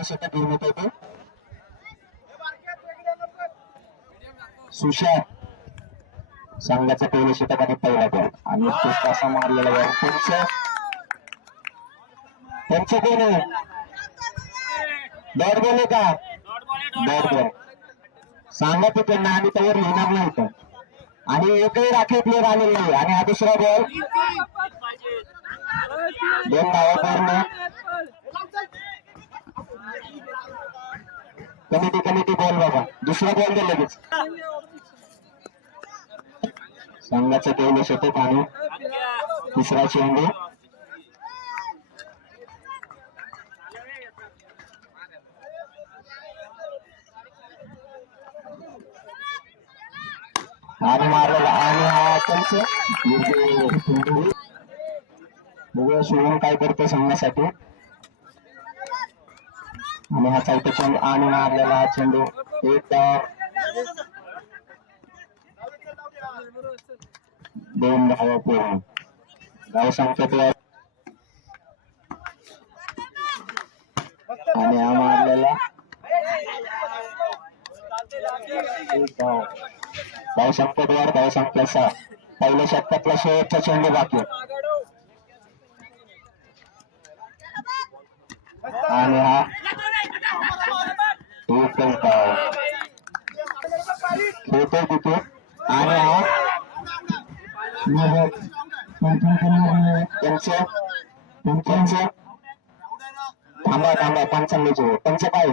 शतक निर्मित होते सुशा संघाचं पहिलं शतक आणि पहिला बॉल आणि असा मारलेला बॉल त्यांचं त्यांचं कोण आहे? डॉट बॉल आहे का? डॉट बॉल सांगा ते त्यांना आम्ही त्यावर लिहिणार नाही इथं. आणि एकही राखीव प्लेअर आलेला नाही. आणि हा दुसरा बॉल दोन धावा पूर्ण कमिटी कमिटी बॉल बाबा दुसरा बॉल दे लगेच. संघाचं पहिलं शतक आणि तिसरा चेंडू. आणि मारलेला आणि हा पंच बघूया शिवम काय करतो संघासाठी? आणि हा चौथा चेंडू आणि मारलेला हा चेंडू. एक धाव दोन धावा पूर्ण धाव संख्या आणि हा मारलेला एक धाव. धाव संख्येत धाव संख्या सहा. पहिल्या शतकातला शेवटचा चेंडू बाकी. आणि हा एकच धाव खेळतोय तिथे आणि हा त्यांचं त्यांचं थांबा थांबा पंचांनीचे पंच काय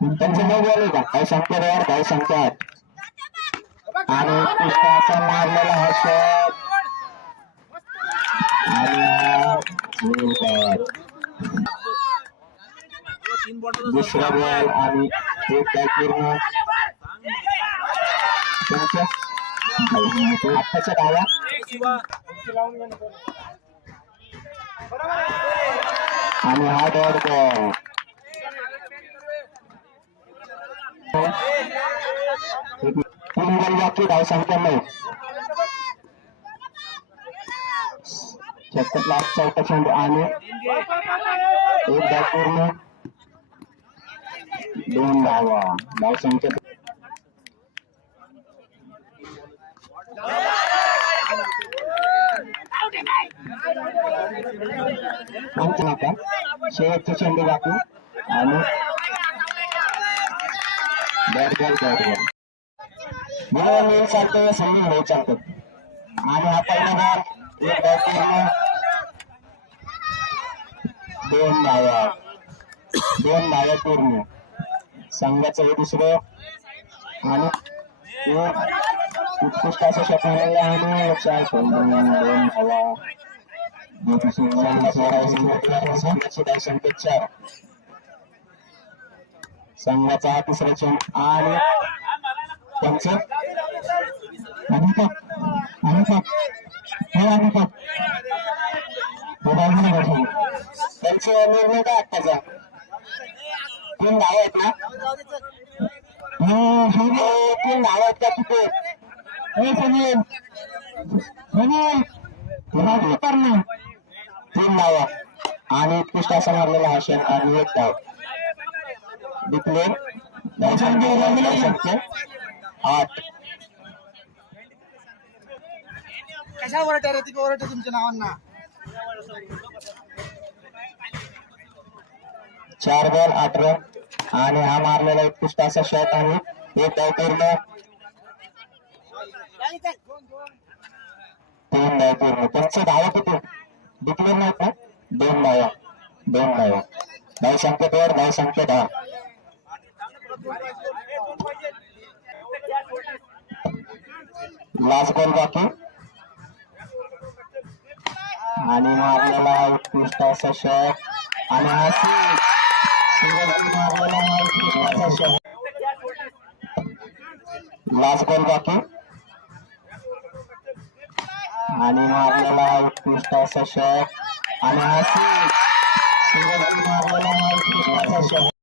त्यांचं नऊ बॉल आहे का काही संख्या वर काही संख्या आठ आणि कृष्ण असा मारलेला हा शॉट आणि हा गोलंदाज. दुसरा बॉल आणि एक बॅट पूर्ण त्यांच्या आत्ताच्या डावा आणि हा डॉट बॉल तीन बॉल बाकी धाव संख्या नाही शतक लास्ट चौथा चेंडू आणि एक धाव पूर्ण दोन धावा धावसंख्या नका शेवटचा चेंडू बाकी आणि बॅट बॉल बॅट बॉल म्हणून मी चालतो या समजून भाऊ चालतात आणि हा पहिला बॉल एक बॉल पूर्ण दोन धावा दोन धावा पूर्ण. संघाचं हे दुसरं. आणि उत्कृष्ट असं शकणार आणि चार दोन दोन चार संघाचा हा तिसरा चेंडू. आणि त्यांचं अमिताभ अमिताभ हे हो, अमिताभ हे त्यांचं निर्णय काय आत्ताचा. तीन धाव आहेत ना? हम्म, तीन धाव आहेत का तिथे? हे सनील. सनील ना तीन धावा आणि उत्कृष्ट असा मारलेला हा आणि एक धाव डिक्लेअर आठ. कशा ओरडते रे ती ओरडते तुमच्या नावांना. चार बॉल आठ रन. आणि हा मारलेला उत्कृष्ट असा शॉट आहे. एक धावपूर्ण तीन धाव पूर्ण त्यांचं धावा किती डिक्लेअर नाही का? दोन धावा दोन धावा धाव संख्येत वर धाव संख्या दहा. लास्ट बॉल बाकी. आणि मारलेला हा उत्कृष्ट असा शॉट आणि हा लास्ट बॉल बाकी आणि मारलेला उत्कृष्ट असा शॉट आणि हा सिंगल मारलेला हा उत्कृष्ट असा शॉट